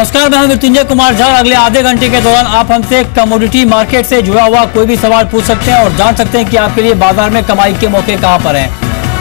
नमस्कार, मैं हूं मृत्युंजय कुमार झा। अगले आधे घंटे के दौरान आप हमसे कमोडिटी मार्केट से जुड़ा हुआ कोई भी सवाल पूछ सकते हैं और जान सकते हैं कि आपके लिए बाजार में कमाई के मौके कहां पर हैं।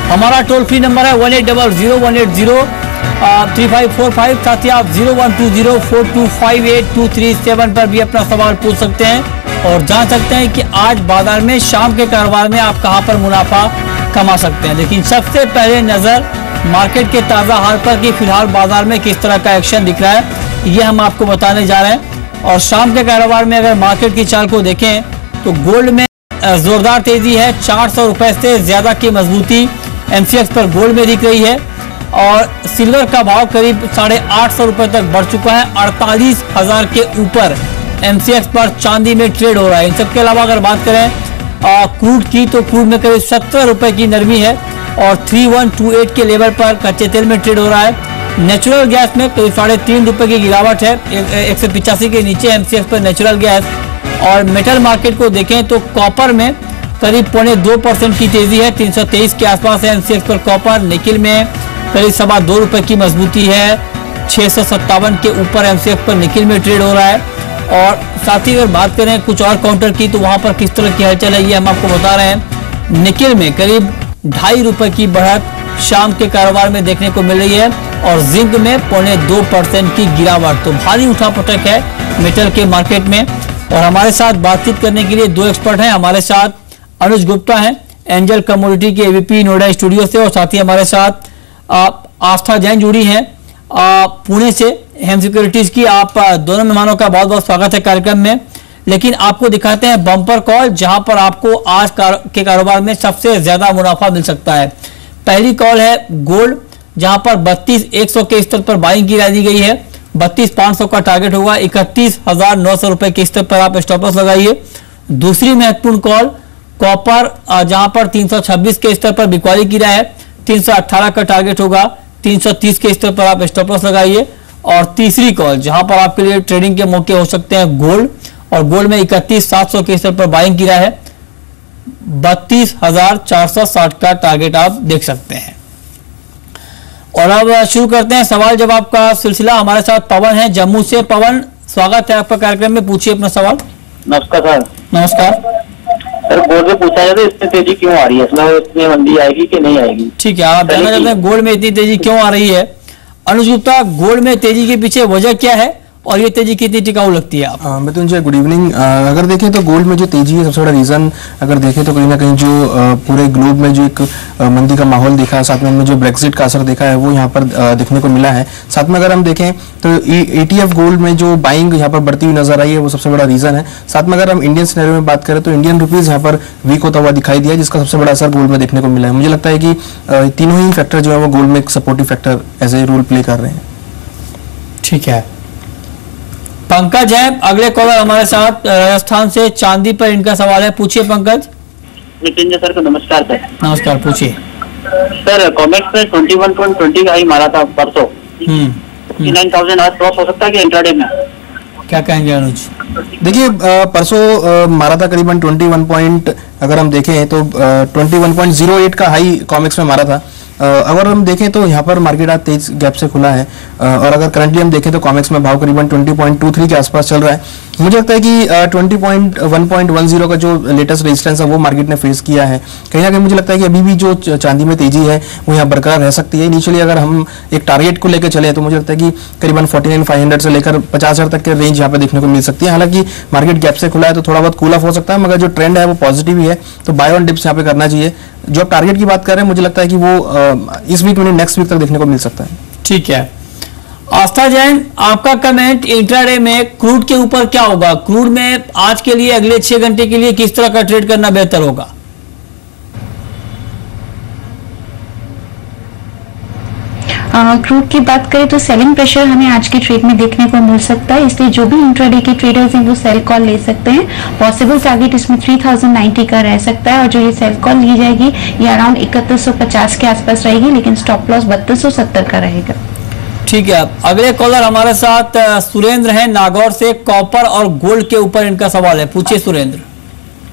हमारा टोल फ्री नंबर है 1800-180-3545। साथ ही आप 0120-4258-237 पर भी अपना सवाल पूछ सकते हैं और जान सकते हैं कि आज बाजार में शाम के कारोबार में आप कहां पर मुनाफा कमा सकते हैं। लेकिन सबसे पहले नजर मार्केट के ताजा हाल पर कि फिलहाल बाजार में किस तरह का एक्शन दिख रहा है, ये हम आपको बताने जा रहे हैं। और शाम के कारोबार में अगर मार्केट की चाल को देखें तो गोल्ड में जोरदार तेजी है। 400 रुपए से ज्यादा की मजबूती एमसीएक्स पर गोल्ड में दिख रही है और सिल्वर का भाव करीब 850 रुपए तक बढ़ चुका है। 48,000 के ऊपर एमसीएक्स पर चांदी में ट्रेड हो रहा है। इन सबके अलावा अगर बात करें क्रूड की तो क्रूड में करीब 70 रुपए की नरमी है और 3128 के लेवल पर कच्चे तेल में ट्रेड हो रहा है। नेचुरल गैस में करीब 3.5 रुपए की गिरावट है, 185 के नीचे एमसीएक्स पर नेचुरल गैस। और मेटल मार्केट को देखें तो कॉपर में करीब 0.2% की तेजी है, 323 के आसपास है एमसीएक्स पर कॉपर। निकिल में करीब 2.25 रुपए की मजबूती है, 657 के ऊपर एमसीएक्स पर निकिल में ट्रेड हो रहा है। और साथ ही अगर बात करें कुछ और काउंटर की तो वहां पर किस तरह की हलचल है ये हम आपको बता रहे हैं। निकिल में करीब 2.5 रुपए की बढ़त शाम के कारोबार में देखने को मिल रही है और जिंक में 0.2% की गिरावट। तो भारी उठापटक है मेटल के मार्केट में। और हमारे साथ बातचीत करने के लिए दो एक्सपर्ट हैं। हमारे साथ अनुज गुप्ता हैं, एंजल कमोडिटी के एवीपी नोएडा स्टूडियो से, और साथ ही हमारे साथ आस्था जैन जुड़ी हैं पुणे से हेम सिक्योरिटीज की। आप दोनों मेहमानों का बहुत बहुत स्वागत है कार्यक्रम में। लेकिन आपको दिखाते हैं बम्पर कॉल जहां पर आपको आज के कारोबार में सबसे ज्यादा मुनाफा मिल सकता है। पहली कॉल है गोल्ड, जहां पर 32,100 के स्तर पर बाइंग की राय दी गई है। 32,500 का टारगेट होगा। 31,900 रुपए के स्तर पर आप स्टॉप लॉस लगाइए। दूसरी महत्वपूर्ण कॉल कॉपर, जहां पर 326 के स्तर पर बिकवाली की राय है। 318 का टारगेट होगा। 330 के स्तर पर आप स्टॉप लॉस लगाइए। और तीसरी कॉल जहां पर आपके लिए ट्रेडिंग के मौके हो सकते हैं गोल्ड, और गोल्ड में 31,700 के स्तर पर बाइंग की राय है। 32,460 का टारगेट आप देख सकते हैं। और अब शुरू करते हैं सवाल जवाब का सिलसिला। हमारे साथ पवन है जम्मू से। पवन, स्वागत है आपका कार्यक्रम में, पूछिए अपना सवाल। नमस्कार सर। नमस्कार सर, गोल्ड में पूछा जाता है इसमें तेजी क्यों आ रही है, इसमें मंदी आएगी कि नहीं आएगी? ठीक है, आप जानना चाहते हैं गोल्ड में इतनी तेजी क्यों आ रही है। अनुज गुप्ता, गोल्ड में तेजी के पीछे वजह क्या है और ये तेजी कितनी टिकाऊ लगती है आप? Mrityunjay, good evening. अगर देखें तो गोल्ड में जो तेजी है सबसे बड़ा रीजन अगर देखें तो कहीं ना कहीं जो पूरे ग्लोब में जो एक मंदी का माहौल देखा, साथ में जो ब्रेक्सिट का असर देखा है वो यहाँ पर देखने को मिला है। साथ में अगर हम देखें तो ETF गोल्ड में जो बाइंग यहाँ पर बढ़ती हुई नजर आई है वो सबसे बड़ा रीजन है। साथ में अगर हम इंडियन सिनेरियो में बात करें तो इंडियन रुपीज यहाँ पर वीक होता हुआ दिखाई दिया, जिसका सबसे बड़ा असर गोल्ड में देखने को मिला है। मुझे लगता है कि तीनों ही फैक्टर जो है वो गोल्ड में एक supportive factor as a role play कर रहे हैं। ठीक है, पंकज है अगले कॉलर हमारे साथ राजस्थान से। चांदी पर इनका सवाल है, पूछिए पंकज। नितिन सर को नमस्कार सर। नमस्कार, पूछिए सर। कॉमेक्स में 21.20 का ही मारा था परसों। 59,000 आज क्रॉस हो सकता है कि इंट्राडे में? क्या कहेंगे अनुज? देखिए, परसों मारा था करीबन 21 अगर हम देखें तो 21.08 का हाई कॉमेक्स में मारा था। अगर हम देखें तो यहाँ पर मार्केट आज तेज गैप से खुला है और अगर करंटली हम देखें तो कॉमेक्स में भाव करीबन 20.23 के आसपास चल रहा है। मुझे लगता है कि 21.10 का जो लेटेस्ट रेजिस्टेंस है वो मार्केट ने फेस किया है। कहीं ना कहीं मुझे लगता है कि अभी भी जो चांदी में तेजी है वो यहाँ बरकरार रह सकती है। इनिशियली अगर हम एक टारगेट को लेकर चले तो मुझे लगता है कि करीबन 49,500 से लेकर 50,000 तक के रेंज यहाँ पे देखने को मिल सकती है। हालांकि मार्केट गैप से खुला है तो थोड़ा बहुत कूल ऑफ हो सकता है, मगर जो ट्रेंड है वो पॉजिटिव ही है, तो बाय ऑन डिप्स यहाँ पे करना चाहिए। जो आप टारगेट की बात कर रहे हैं मुझे लगता है कि वो इस वीक में नेक्स्ट वीक तक देखने को मिल सकता है। ठीक है, आस्था जैन, आपका कमेंट इंट्राडे में क्रूड के ऊपर क्या होगा? क्रूड में आज के लिए अगले 6 घंटे के लिए किस तरह का ट्रेड करना बेहतर होगा? क्रूड की बात करें तो सेलिंग प्रेशर हमें आज के ट्रेड में देखने को मिल सकता है, इसलिए जो भी इंट्राडे के ट्रेडर्स हैं वो सेल कॉल ले सकते हैं। पॉसिबल टारगेट इसमें 3090 का रह सकता है और जो ये सेल कॉल ली जाएगी ये अराउंड 3150 के आसपास रहेगी, लेकिन स्टॉप लॉस 3270 का रहेगा। ठीक है, अगले कॉलर हमारे साथ सुरेंद्र हैं नागौर से। कॉपर और गोल्ड के ऊपर इनका सवाल है, पूछिए सुरेंद्र।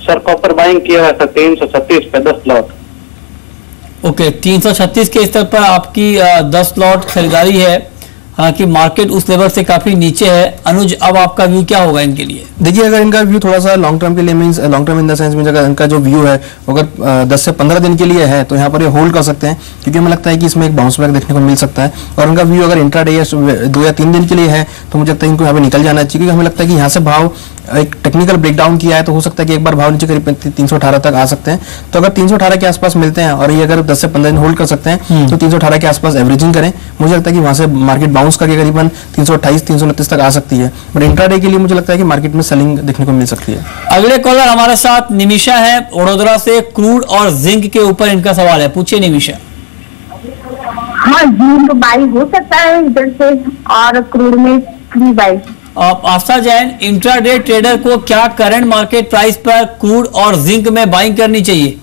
सर, कॉपर बाइंग किया है 336 पे 10 लॉट। ओके, 336 के स्तर पर आपकी 10 लॉट खरीदारी है। हालांकि मार्केट उस लेवल से काफी नीचे है। अनुज, अब आपका व्यू क्या होगा इनके लिए? देखिए, अगर इनका व्यू थोड़ा सा लॉन्ग टर्म के लिए means long term in the sense में अगर इनका जो व्यू है अगर 10 से 15 दिन के लिए है तो यहाँ पर ये होल्ड कर सकते हैं, क्योंकि हमें लगता है कि इसमें एक बाउंस बैक देखने को मिल सकता है। और उनका व्यू अगर इंट्राडे या 2 या 3 दिन के लिए है तो मुझे लगता है इनको यहाँ पे निकल जाना चाहिए, क्योंकि हमें लगता है कि यहाँ से भाव एक टेक्निकल ब्रेकडाउन किया है तो हो सकता है कि एक बार भाव नीचे करीब 318 तक आ सकते हैं। तो अगर 318 के आसपास मिलते हैं और ये अगर 10 से 15 दिन होल्ड कर सकते हैं तो 318 के आसपास एवरेजिंग करें। मुझे लगता है कि वहां से मार्केट बाउंस करके करीबन 328 329 तक आ सकती है, बट इंट्राडे के लिए मुझे लगता है कि मार्केट में सेलिंग देखने को मिल सकती है। अगले कॉलर हमारे साथ निमिषा है वडोदरा से। क्रूड और जिंक के ऊपर इनका सवाल है, पूछिए निमिषा। हाँ, जिंक बाई हो सकता है इधर से, और क्रूड में free by. Aastha Jain, intraday trader को क्या करंट मार्केट प्राइस पर क्रूड और जिंक में बाइंग करनी चाहिए?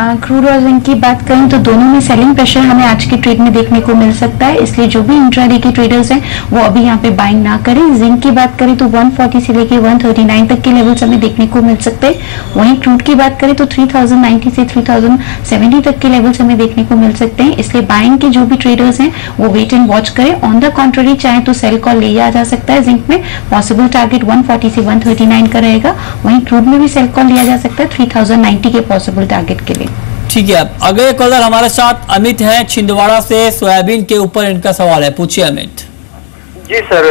क्रूड और जिंक की बात करें तो दोनों में सेलिंग प्रेशर हमें आज के ट्रेड में देखने को मिल सकता है, इसलिए जो भी इंट्राडे के ट्रेडर्स हैं वो अभी यहाँ पे बाइंग ना करें। जिंक की बात करें तो 140 से लेके 139 तक के लेवल्स हमें देखने को मिल सकते हैं। वहीं क्रूड की बात करें तो 3090 से 3070 तक के लेवल्स हमें देखने को मिल सकते हैं, इसलिए बाइंग के जो भी ट्रेडर्स हैं वो वेट एंड वॉच करें। ऑन द कॉन्ट्ररी चाहे तो सेल कॉल लिया जा सकता है। जिंक में पॉसिबल टारगेट 140 से 139 का रहेगा, वहीं क्रूड में भी सेल कॉल लिया जा सकता है 3090 के पॉसिबल टारगेट के लिए। ठीक है, अगले कॉलर हमारे साथ अमित हैं छिंदवाड़ा से। सोयाबीन के ऊपर इनका सवाल है, पूछिए अमित। जी सर,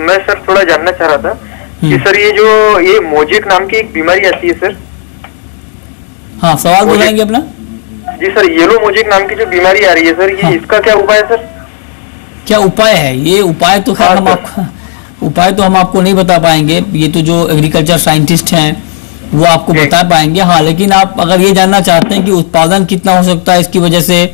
मैं सर थोड़ा जानना चाह रहा था कि सर ये मोजेक नाम की एक बीमारी आती है सर। हाँ, सवाल बताएंगे अपना। जी सर, येलो मोजेक नाम की जो बीमारी आ रही है सर, ये इसका क्या उपाय है सर? क्या उपाय है? ये उपाय तो खैर हम आपको नहीं बता पाएंगे, ये तो जो एग्रीकल्चर साइंटिस्ट हैं वो आपको बता पाएंगे। हाँ, लेकिन आप अगर ये जानना चाहते हैं कि उत्पादन कितना हो सकता है इसकी वजह से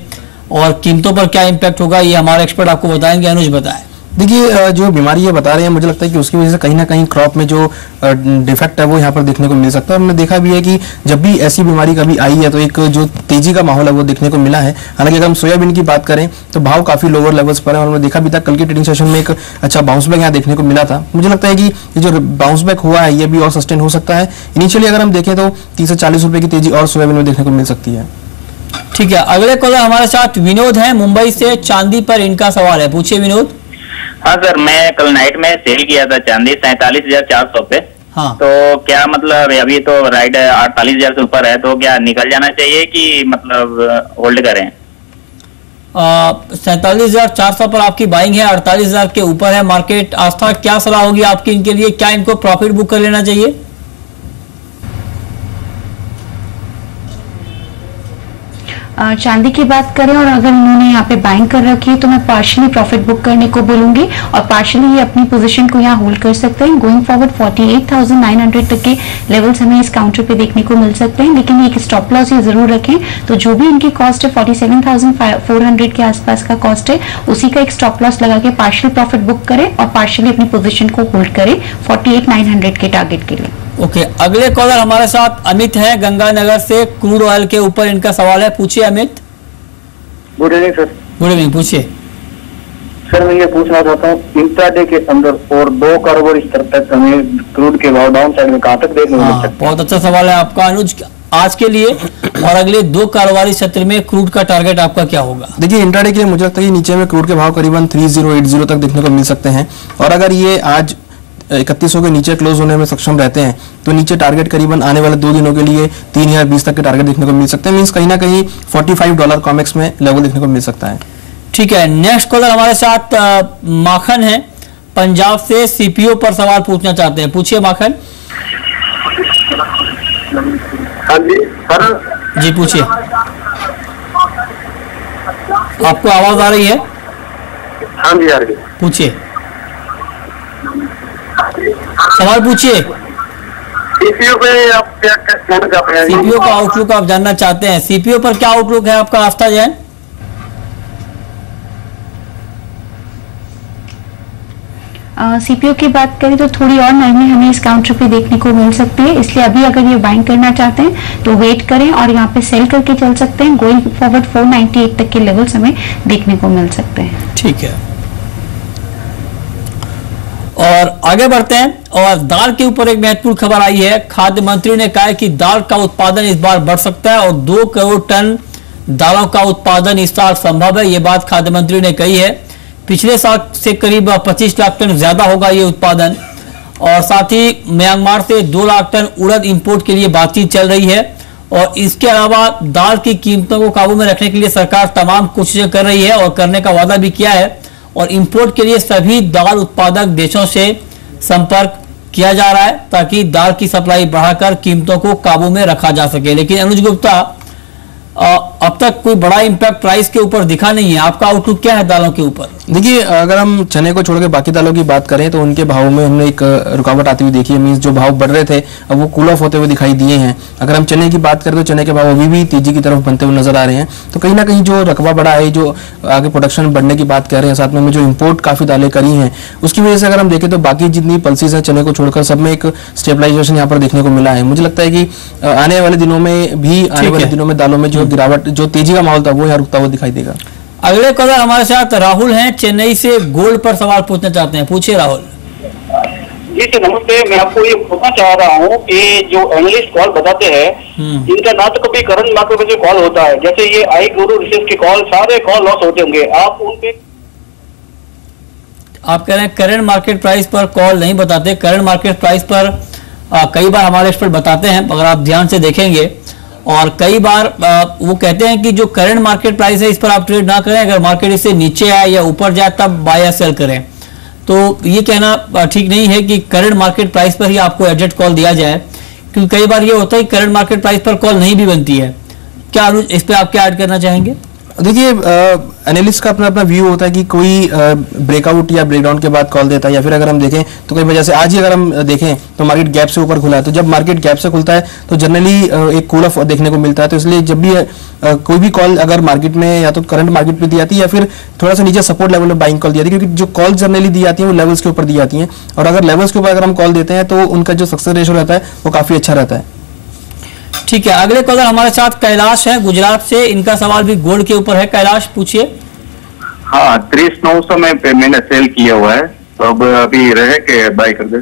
और कीमतों पर क्या इम्पैक्ट होगा, ये हमारे एक्सपर्ट आपको बताएंगे। अनुज बताएं। देखिए, जो बीमारी ये बता रहे हैं मुझे लगता है कि उसकी वजह से कहीं ना कहीं क्रॉप में जो डिफेक्ट है वो यहाँ पर देखने को मिल सकता है। हमने देखा भी है कि जब भी ऐसी बीमारी कभी आई है तो एक जो तेजी का माहौल है वो देखने को मिला है। हालांकि अगर हम सोयाबीन की बात करें तो भाव काफी लोअर लेवल्स पर है और हमने देखा भी था कल के ट्रेडिंग सेशन में एक अच्छा बाउंस बैक यहाँ देखने को मिला था। मुझे लगता है कि ये जो बाउंस बैक हुआ है ये भी और सस्टेन हो सकता है। इनिशियली अगर हम देखें तो 30 से 40 रुपए की तेजी और सोयाबीन में देखने को मिल सकती है। ठीक है, अगले कॉलर हमारे साथ विनोद है मुंबई से। चांदी पर इनका सवाल है, पूछिए विनोद। हाँ सर, मैं कल नाइट में सेल किया था चांदी 47,400 पे। हाँ, तो क्या मतलब अभी तो राइट 48,000 से ऊपर है, तो क्या निकल जाना चाहिए कि मतलब होल्ड करें? 47,400 पर आपकी बाइंग है, 48,000 के ऊपर है मार्केट। आस्था, क्या सलाह होगी आपकी इनके लिए? क्या इनको प्रॉफिट बुक कर लेना चाहिए? चांदी की बात करें और अगर इन्होंने यहाँ पे बाइंग कर रखी है तो मैं पार्शियली प्रॉफिट बुक करने को बोलूंगी और पार्शियली ये अपनी पोजीशन को यहाँ होल्ड कर सकते हैं। गोइंग फॉरवर्ड 48,900 तक के लेवल्स हमें इस काउंटर पे देखने को मिल सकते हैं, लेकिन एक स्टॉप लॉस ये जरूर रखें। तो जो भी इनकी कॉस्ट है 47,400 के आसपास का कॉस्ट है, उसी का एक स्टॉप लॉस लगा के पार्शियल प्रॉफिट बुक करें और पार्शियली अपनी पोजिशन को होल्ड करें 48,900 के टारगेट के लिए। ओके, अगले कॉलर हमारे साथ अमित है गंगानगर से। क्रूड ऑयल के ऊपर इनका सवाल है, पूछिए Amit. Good evening sir. Good evening, पूछिए। सर, मैं ये पूछना चाहता हूँ इंट्राडे के अंदर और 2 कारोबारी स्तर तक हमें क्रूड के भाव डाउन साइड में कहाँ तक देखने को मिल सकता है? बहुत अच्छा सवाल है आपका अनुज। आज के लिए और अगले 2 कारोबारी सत्र में क्रूड का टारगेट आपका क्या होगा? देखिए, इंट्राडे के लिए मुझे लगता है कि नीचे में क्रूड के भाव करीबन 3080 तक देखने को मिल सकते हैं और अगर ये आज 3100 के नीचे क्लोज होने में सक्षम रहते हैं तो नीचे टारगेट करीबन आने वाले 2 दिनों के लिए 3020 तक के टारगेट देखने को मिल सकते हैं। मींस कहीं ना कहीं $45 कॉमेक्स में लेवल देखने को मिल सकता है। ठीक है, नेक्स्ट कॉलर हमारे साथ माखन है पंजाब से। सीपीओ पर सवाल पूछना चाहते हैं, पूछिए माखन। हाँ जी सर। जी पूछिए, आपको आवाज आ रही है? हाँ जी, आ रही है। पूछिए, सवाल पूछिए। सीपीओ पे आप क्या कहना चाहते हैं? सीपीओ का आउटलुक आप जानना चाहते हैं। सीपीओ पर क्या आउटलुक है आपका आस्था जैन? सीपीओ की बात करें तो थोड़ी और नरमी हमें इस काउंटर पे देखने को मिल सकती है, इसलिए अभी अगर ये बाइंग करना चाहते हैं तो वेट करें और यहाँ पे सेल करके चल सकते हैं। गोइंग फॉरवर्ड 498 तक के लेवल्स हमें देखने को मिल सकते हैं। ठीक है, और और आगे बढ़ते हैं और दाल के ऊपर एक महत्वपूर्ण खबर आई है। खाद्य मंत्री ने कहा है कि दाल का उत्पादन इस बार बढ़ सकता है और 2 करोड़ टन दालों का उत्पादन इस साल संभव है। ये बात खाद्य मंत्री ने कही है। पिछले साल से करीब 25 लाख टन ज्यादा होगा ये उत्पादन। और साथ ही म्यांमार से 2 लाख टन उड़द इंपोर्ट के लिए बातचीत चल रही है। और इसके अलावा दाल की कीमतों को काबू में रखने के लिए सरकार तमाम कोशिशें कर रही है और करने का वादा भी किया है। और इंपोर्ट के लिए सभी दाल उत्पादक देशों से संपर्क किया जा रहा है ताकि दाल की सप्लाई बढ़ाकर कीमतों को काबू में रखा जा सके। लेकिन अनुज गुप्ता, अब तक कोई बड़ा इंपैक्ट प्राइस के ऊपर दिखा नहीं है। आपका आउटलुक क्या है दालों के ऊपर? देखिए, अगर हम चने को छोड़ के बाकी दालों की बात करें तो उनके भाव में हमने एक रुकावट आती हुई देखी है। मींस जो भाव बढ़ रहे थे अब वो कूल ऑफ होते हुए दिखाई दिए हैं। अगर हम चने की बात करें तो चने के भाव अभी भी तेजी की तरफ बनते हुए नजर आ रहे हैं। तो कहीं ना कहीं जो रकबा बढ़ा है, जो आगे प्रोडक्शन बढ़ने की बात कर रहे हैं, साथ में जो इम्पोर्ट काफी दालें करी हैं, उसकी वजह से अगर हम देखें तो बाकी जितनी पल्सेस हैं चने को छोड़कर सब में एक स्टेबलाइजेशन यहाँ पर देखने को मिला है। मुझे लगता है कि आने वाले दिनों में दालों में जो गिरावट, जो तेजी का माहौल था वो यहाँ रुकता हुआ दिखाई देगा। अगले कॉलर हमारे साथ राहुल हैं, चेन्नई से गोल्ड पर सवाल पूछना चाहते हैं। पूछिए राहुल। जी सर नमस्ते। मैं आपको ये पूछना चाह रहा हूँ कि जो एनालिस्ट कॉल बताते हैं इनका ना तो कभी करंट मार्केट पे कॉल होता है, जैसे ये आई गुरु रिसर्च के कॉल, सारे कॉल लॉस होते होंगे। आप उनपे आप कह रहे हैं करंट मार्केट प्राइस पर कॉल नहीं बताते। करंट मार्केट प्राइस पर कई बार हमारे एक्सपर्ट बताते हैं, अगर आप ध्यान से देखेंगे। और कई बार वो कहते हैं कि जो करंट मार्केट प्राइस है इस पर आप ट्रेड ना करें, अगर मार्केट इससे नीचे आए या ऊपर जाए तब बाय या सेल करें। तो ये कहना ठीक नहीं है कि करंट मार्केट प्राइस पर ही आपको एग्जैक्ट कॉल दिया जाए, क्योंकि कई बार ये होता है कि करंट मार्केट प्राइस पर कॉल नहीं भी बनती है। क्या इस पर आप क्या ऐड करना चाहेंगे? देखिए, एनालिस्ट का अपना अपना व्यू होता है कि कोई ब्रेकआउट या ब्रेकडाउन के बाद कॉल देता है, या फिर अगर हम देखें तो कई वजह से आज ही अगर हम देखें तो मार्केट गैप से ऊपर खुला है। तो जब मार्केट गैप से खुलता है तो जनरली एक कूल ऑफ देखने को मिलता है। तो इसलिए जब भी कोई भी कॉल अगर मार्केट में या तो करंट मार्केट पे दी जाती है या फिर थोड़ा सा नीचे सपोर्ट लेवल में बाइंग कॉल दी जाती है, क्योंकि जो कॉल जनरली दी जाती है वो लेवल्स के ऊपर दी जाती है। और अगर लेवल्स के ऊपर अगर हम कॉल देते हैं तो उनका जो सक्सेस रेशो रहता है वो काफी अच्छा रहता है। ठीक है, अगले कॉलर हमारे साथ कैलाश है गुजरात से। इनका सवाल भी गोल्ड के ऊपर है। कैलाश पूछिए। हाँ, 30,900 में मैंने सेल किया हुआ है, तो अब अभी रहे के बाय कर दे।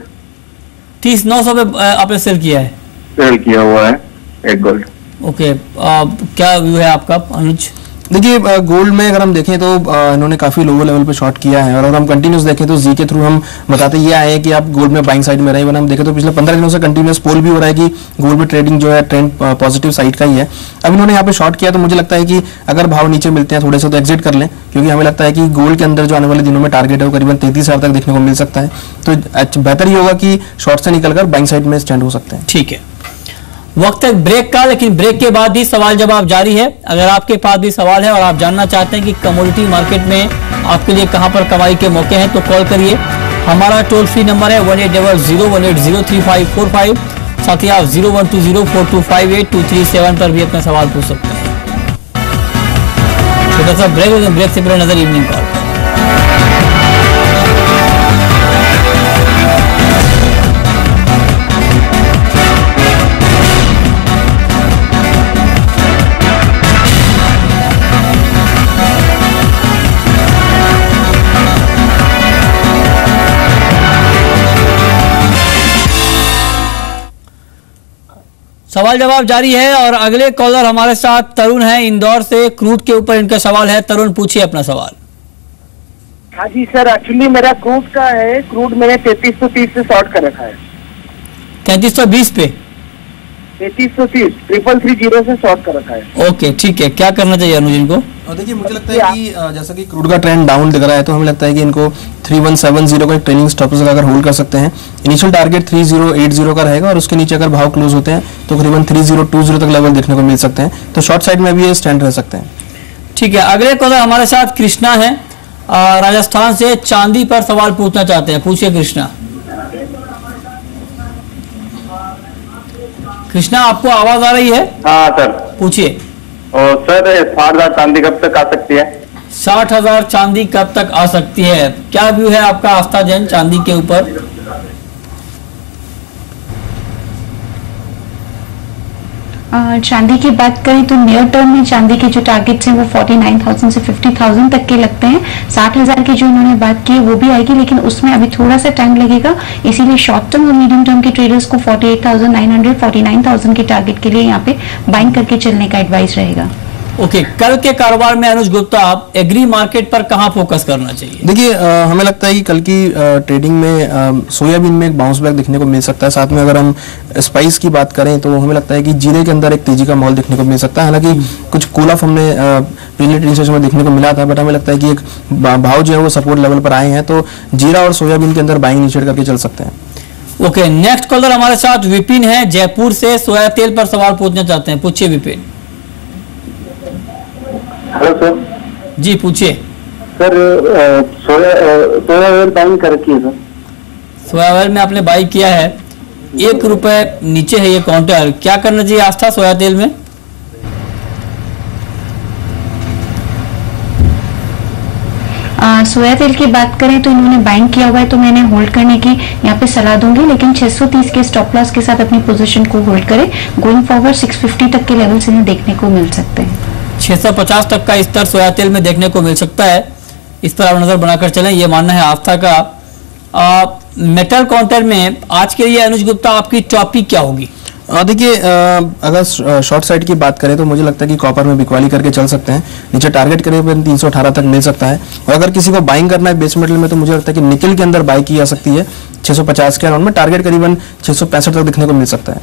30,900 पे आपने सेल किया है? सेल किया हुआ है एक गोल्ड। ओके, क्या व्यू है आपका अनुज? देखिए, गोल्ड में अगर हम देखें तो इन्होंने काफी लोअर लेवल पे शॉर्ट किया है। और अगर हम कंटिन्यूस देखें तो जी के थ्रू हम बताते ये आए हैं कि आप गोल्ड में बाइंग साइड में रहे। वरना हम देखें तो पिछले 15 दिनों से कंटिन्यूस पोल भी हो रहा है कि गोल्ड में ट्रेडिंग जो है ट्रेंड पॉजिटिव साइड का ही है। अब इन्होंने यहाँ पे शॉर्ट किया तो मुझे लगता है कि अगर भाव नीचे मिलते हैं थोड़े से तो एग्जिट कर लें, क्योंकि हमें लगता है कि गोल्ड के अंदर जो आने वाले दिनों में टारगेट है वो करीबन 33,000 तक देखने को मिल सकता है। तो बेहतर ये होगा कि शॉर्ट से निकलकर बाइंग साइड में स्टैंड हो सकते हैं। ठीक है, वक्त है ब्रेक का, लेकिन ब्रेक के बाद भी सवाल जवाब जारी है। अगर आपके पास भी सवाल है और आप जानना चाहते हैं कि कमोडिटी मार्केट में आपके लिए कहां पर कमाई के मौके हैं तो कॉल करिए। हमारा टोल फ्री नंबर है 180018034545। साथ ही आप 0120425823 पर भी अपना सवाल पूछ सकते हैं। छोटा सा ब्रेक, ब्रेक से पहले नजर इवनिंग कॉल। सवाल जवाब जारी है और अगले कॉलर हमारे साथ तरुण है इंदौर से। क्रूड के ऊपर इनका सवाल है। तरुण पूछिए अपना सवाल। हाँ जी सर, एक्चुअली मेरा क्रूड का है। क्रूड मैंने 3330 से शॉर्ट कर रखा है। 3320 पे? 3330 3330 से शॉर्ट कर रखा है। ओके, ठीक है, क्या करना चाहिए अनुज इनको? और देखिए, मुझे लगता है कि जैसा कि क्रूड का ट्रेंड डाउन दिख रहा है तो हमें लगता है कि इनको 3170 का एक ट्रेनिंग स्टॉप लगाकर होल्ड कर सकते हैं। इनिशियल टारगेट 3080 का रहेगा और उसके नीचे अगर भाव क्लोज होते हैं तो करीबन 3020 तक लेवल देखने को मिल सकते हैं। तो शॉर्ट साइड में भी ये स्टैंड रह सकते हैं। ठीक है, अगले कॉलर हमारे साथ कृष्णा है राजस्थान से। चांदी पर सवाल पूछना चाहते हैं। पूछिए कृष्णा। कृष्णा, आपको आवाज आ रही है? हाँ सर, पूछिए। और सर 60,000 चांदी कब तक आ सकती है? 60,000 चांदी कब तक आ सकती है? क्या व्यू है आपका आस्था जैन चांदी के ऊपर? चांदी की बात करें तो नियर टर्म में चांदी के जो टारगेट्स हैं वो 49,000 से 50,000 तक के लगते हैं। 60,000 की जो उन्होंने बात की है वो भी आएगी, लेकिन उसमें अभी थोड़ा सा टाइम लगेगा, इसीलिए शॉर्ट टर्म और मीडियम टर्म के ट्रेडर्स को 48,900 49,000 के टारगेट के लिए यहाँ पे बाइंग करके चलने का एडवाइस रहेगा। ओके, कल के कारोबार में अनुज गुप्ता आप एग्री मार्केट पर कहां फोकस करना चाहिए? देखिए, हमें लगता है कि कल की ट्रेडिंग में सोयाबीन में एक बाउंस बैक देखने को मिल सकता है। साथ में अगर हम स्पाइस की बात करें तो हमें लगता है कि जीरे के अंदर एक तेजी का माहौल देखने को मिल सकता है। हालांकि कुछ कूल ऑफ हमने पहले रिसर्च में देखने को मिला था, बट हमें लगता है कि एक भाव जो है वो सपोर्ट लेवल पर आए हैं, तो जीरा और सोयाबीन के अंदर बाइंग इनिशिएट करके चल सकते हैं। ओके, नेक्स्ट कॉलर हमारे साथ विपिन है जयपुर से, सोया तेल पर सवाल पूछना चाहते हैं। पूछिए विपिन। Hello sir. जी पूछिए सर। सोया ऑयल बाइंग कर रखी है सर। सोया ऑयल में आपने बाई किया है, ₹1 नीचे है ये काउंटर, क्या करना चाहिए आस्था सोया तेल में? सोया तेल की बात करें तो इन्होंने बाइंग किया हुआ है, तो मैंने होल्ड करने की यहाँ पे सलाह दूंगी, लेकिन 630 के स्टॉप लॉस के साथ अपनी पोजीशन को होल्ड करें। गोइंग फॉरवर्ड 650 तक के लेवल्स इन्हें देखने को मिल सकते हैं। 650 तक का स्तर सोया तेल में देखने को मिल सकता है, इस पर आप नजर बनाकर चलें, ये मानना है आस्था का। मेटल काउंटर में आज के लिए अनुज गुप्ता आपकी टॉपिक क्या होगी? देखिए, अगर शॉर्ट साइड की बात करें तो मुझे लगता है कि कॉपर में बिकवाली करके चल सकते हैं, नीचे टारगेट करीबन 318 तक मिल सकता है। और अगर किसी को बाइंग करना है बेस मेटल में तो मुझे लगता है कि निकल के अंदर बाई की जा सकती है 650 के अराउंड में, टारगेट करीबन 665 तक देखने को मिल सकता है।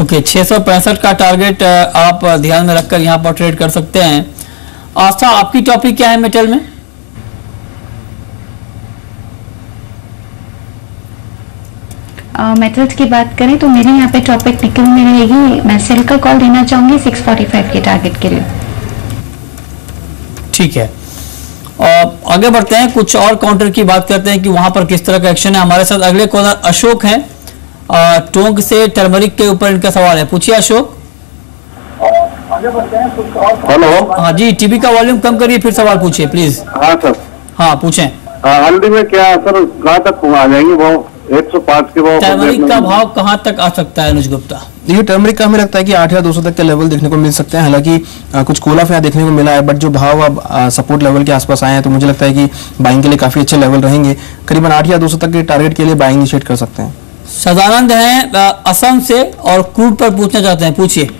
ओके, 665 का टारगेट आप ध्यान में रखकर यहाँ पर ट्रेड कर सकते हैं। आस्था, आपकी टॉपिक क्या है मेटल में? मेथड्स की बात करें तो मेरे यहाँ पे टॉपिक निकल में रहेगी, मैं सेल का कॉल देना चाहूंगी 645 के टारगेट के लिए। ठीक है, आगे बढ़ते हैं, कुछ और काउंटर की बात करते हैं कि वहां पर किस तरह का एक्शन है। हमारे साथ अगले कॉलर अशोक हैं, टोंक से, टर्मरिक के ऊपर इनका सवाल है। पूछिए अशोक। हेलो। हाँ जी, टीवी का वॉल्यूम कम करिए, फिर सवाल पूछिए प्लीज। हाँ सर। हाँ पूछें। हल्दी में क्या सर कहाँ तक आ जाएंगे भाव? 105 के भाव। टर्मरिक का भाव कहाँ तक आ सकता है अनुज गुप्ता? देखिए, टर्मरिक का हमें लगता है कि 8,200 तक के लेवल देखने को मिल सकते हैं। हालांकि कुछ कूल ऑफ यहाँ देखने को मिला है, बट जो भाव अब सपोर्ट लेवल के आसपास आए हैं तो मुझे लगता है कि बाइंग के लिए काफी अच्छे लेवल रहेंगे। करीबन 8,200 तक के टारगेट के लिए बाइंग इनिशिएट कर सकते हैं। सदानंद हैं असम से और क्रूड पर पूछना चाहते हैं। पूछिए।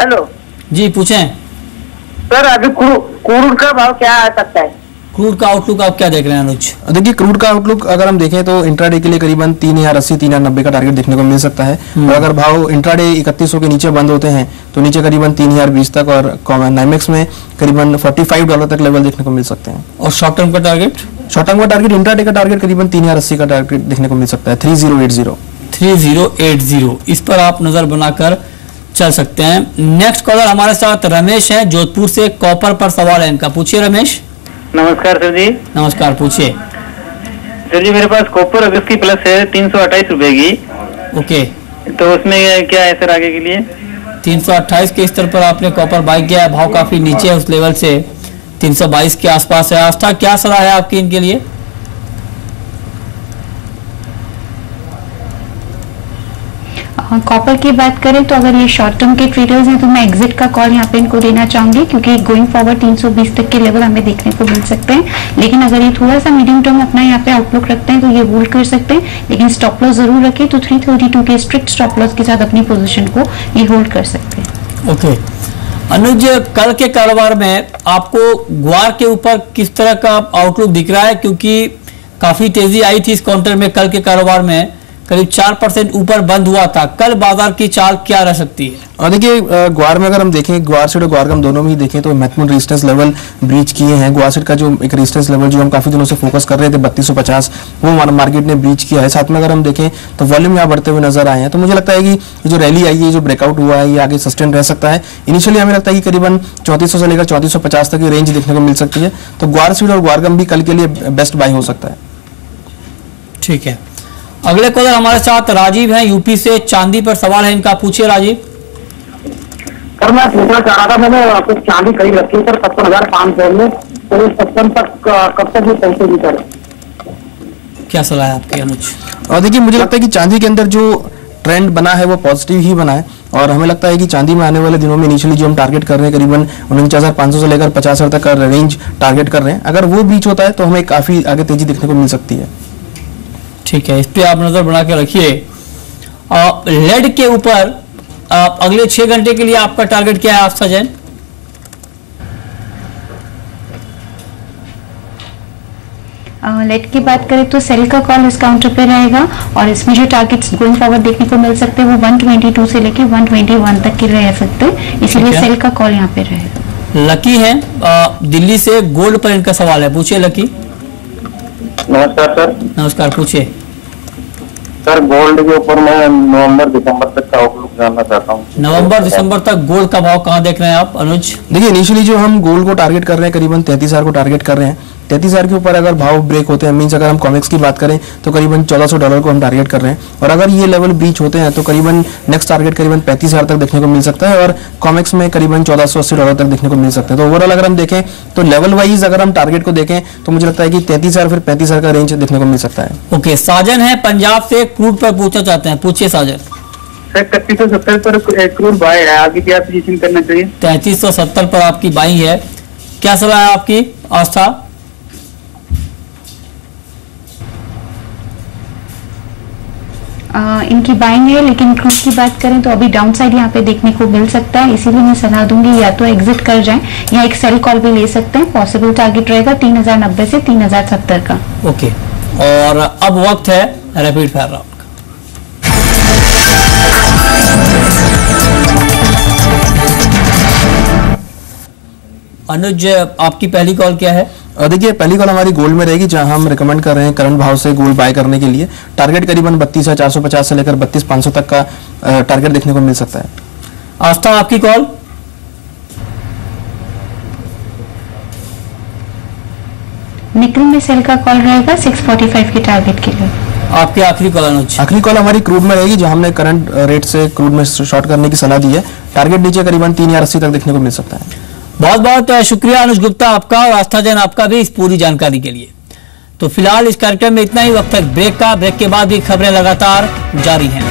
हेलो जी पूछें। सर, अभी क्रूड का भाव क्या आ सकता है? क्रूड का आउटलुक आप क्या देख रहे हैं अनुज? देखिए, क्रूड का आउटलुक अगर हम देखें तो इंट्राडे के लिए करीबन 3,080 3,090 का टारगेट देखने को मिल सकता है। और अगर भाव इंट्राडे 3100 के नीचे बंद होते हैं तो नीचे करीबन 3,020 तक, और नाइमेक्स में करीबन $45 तक लेवल देखने को मिल सकते हैं। और शॉर्ट टर्म का टारगेट? शॉर्ट टर्म का टारगेट, इंट्राडे का टारगेट करीबन 3,080 का टारगेट देखने को मिल सकता है, 3080। इस पर आप नजर बनाकर चल सकते हैं। नेक्स्ट कॉलर हमारे साथ रमेश हैं, जोधपुर से, कॉपर पर सवाल है इनका। पूछिए रमेश। नमस्कार सर जी। नमस्कार, पूछिए। सर जी, मेरे पास कॉपर अगस्त की प्लस है 328 रुपए की। ओके, तो उसमें क्या है सर आगे के लिए? 328 के स्तर पर आपने कॉपर बाई किया है, भाव काफी नीचे है उस लेवल से, 322 के आसपास है। आस्था, क्या सलाह है आपकी इनके लिए? कॉपर की बात करें तो अगर ये शॉर्ट टर्म के ट्रेडर्स हैं तो मैं एग्जिट का कॉल यहाँ पे इनको देना चाहूंगी, क्योंकि गोइंग फॉरवर्ड 320 तक के लेवल हमें देखने को मिल सकते हैं। लेकिन अगर ये थोड़ा सा मीडियम टर्म अपना यहाँ पे आउटलुक रखते हैं तो ये होल्ड कर सकते हैं, लेकिन स्टॉप लॉस जरूर रखें, तो 332 के स्ट्रिक्ट स्टॉप लॉस के साथ अपनी पोजिशन को ये होल्ड कर सकते हैं। ओके अनुज, कल के कारोबार में आपको ग्वार के ऊपर किस तरह का आउटलुक दिख रहा है? क्योंकि काफी तेजी आई थी इस काउंटर में, कल के कारोबार में करीब 4% ऊपर बंद हुआ था। कल बाजार की चाल क्या रह सकती है? और देखिए, ग्वार में अगर हम देखें, ग्वार सेट और ग्वार हम दोनों में ही देखें तो महत्वपूर्ण रेजिस्टेंस लेवल ब्रीच किए हैं। ग्वार सेट का जो एक रेजिस्टेंस लेवल जो हम काफी दिनों से फोकस कर रहे थे 3250, वो मार्केट ने ब्रीच किया है। साथ में अगर हम देखें तो वॉल्यूम यहाँ बढ़ते हुए नजर आए हैं, तो मुझे लगता है कि जो रैली आई है, जो ब्रेकआउट हुआ है, ये आगे सस्टेन रह सकता है। इनिशियली हमें लगता है कि करीबन 3400 से लेकर 3450 तक की रेंज देखने को मिल सकती है, तो ग्वार सेट और ग्वारगम भी कल के लिए बेस्ट बाय हो सकता है। ठीक है, अगले कॉलर हमारे साथ राजीव हैं, यूपी से, चांदी पर सवाल है इनका। पूछिए राजीव। सर, मैं पूछना चाह रहा था, मैंने कुछ चांदी खरीद रखी है सर 55,500 में, तो 55 तक कब तक ये पहुंचेगी सर? क्या सलाह है आपकी अनुज? और देखिए, मुझे लगता है कि चांदी के अंदर जो ट्रेंड बना है वो पॉजिटिव ही बना है और हमें लगता है कि चांदी में आने वाले दिनों में इनिशियली जो हम टारगेट कर रहे हैं करीबन 49,500 से लेकर 50,000 तक का रेंज टारगेट कर रहे हैं, अगर वो ब्रीच होता है तो हमें काफी आगे तेजी देखने को मिल सकती है। ठीक है, इस पे आप नजर बना के रखिए। लेड के ऊपर अगले 6 घंटे के लिए आपका टारगेट क्या है आस्था जैन? लेट की बात करें तो सेल का कॉल इस काउंटर पे रहेगा और इसमें जो टारगेट्स गोइंग फॉरवर्ड देखने को मिल सकते हैं वो 122 से लेके 121 तक के रह सकते हैं, इसीलिए सेल का कॉल यहाँ पे रहेगा। लकी है दिल्ली से, गोल्ड पर इनका सवाल है, पूछिए लकी। नमस्कार सर। नमस्कार, पूछिए सर। गोल्ड के ऊपर मैं नवंबर दिसंबर तक का आउटलुक जानना चाहता हूँ। नवंबर दिसंबर तक गोल्ड का भाव कहाँ देख रहे हैं आप अनुज? देखिए इनिशियली जो हम गोल्ड को टारगेट कर रहे हैं करीबन 33,000 को टारगेट कर रहे हैं। 33,000 के ऊपर अगर भाव ब्रेक होते हैं, मींस अगर हम कॉमेक्स की बात करें तो करीबन $1,400 को हम टारगेट कर रहे हैं और अगर ये लेवल ब्रीच होते हैं तो करीबन नेक्स्ट टारगेट करीबन 35,000 तक देखने को मिल सकता है और कॉमेक्स में करीबन $1,480 तक देखने को मिल सकता है। तो ओवरऑल अगर हम देखें तो लेवल वाइज अगर हम टारगेट को देखें तो मुझे लगता है कि 33,000 फिर 35,000 का रेंज देखने को मिल सकता है। ओके, साजन है पंजाब से, क्रूड पर पूछना चाहते हैं, पूछिए साजन। सर 3370 पर क्रूड बाय है, आगे क्या पोजीशन करना चाहिए? 3370 पर आपकी बाई है, क्या सलाह है आपकी आस्था? इनकी बाइंग है, लेकिन क्रूड की बात करें तो अभी डाउन साइड यहाँ पे देखने को मिल सकता है, इसीलिए मैं सलाह दूंगी या तो एग्जिट कर जाएं या एक सेल कॉल भी ले सकते हैं। पॉसिबल टारगेट रहेगा 3090 से 3070 का। ओके, और अब वक्त है रैपिड फायर राउंड का। अनुज, आपकी पहली कॉल क्या है? देखिए पहली कॉल हमारी गोल्ड में रहेगी, जहां हम रिकमेंड कर रहे हैं करंट भाव से गोल्ड बाय करने के लिए। टारगेट करीबन 32,450 से लेकर 32,500 तक का टारगेट देखने को मिल सकता है। आस्था, आपकी कॉल? निकल में सेल का कॉल रहेगा 645 के टारगेट के लिए। आपकी आखिरी कॉल अनुज? आखिरी कॉल हमारी क्रूड में रहेगी, जहां हमने करंट रेट से क्रूड में शॉर्ट करने की सलाह दी है। टारगेट नीचे करीबन 3,080 तक देखने को मिल सकता है। बहुत बहुत शुक्रिया अनुज गुप्ता आपका और आस्था जैन आपका भी इस पूरी जानकारी के लिए। तो फिलहाल इस कार्यक्रम में इतना ही, वक्त तक ब्रेक का। ब्रेक के बाद भी खबरें लगातार जारी हैं।